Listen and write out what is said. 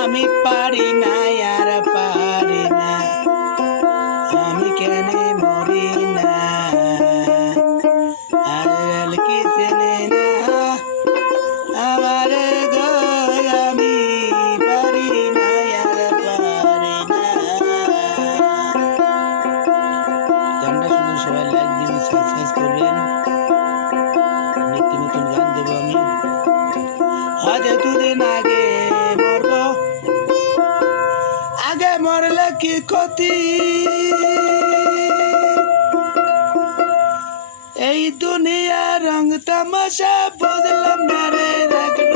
আমি পারি না আর পারি না, আমি কেন মরি না, আর কি চেনে না আমার গো, আমি পারি না আর পারি না। গানটা শুনে সবাই লাইক দিবেন, সাবস্ক্রাইব করবেন, নিত্য নতুন গান দেবো আমি। হয়তো দুদিন আগে মরব, আগে মরলে কি ক্ষতি, এই দুনিয়া রং তামাশা বুঝলাম না রে রাখল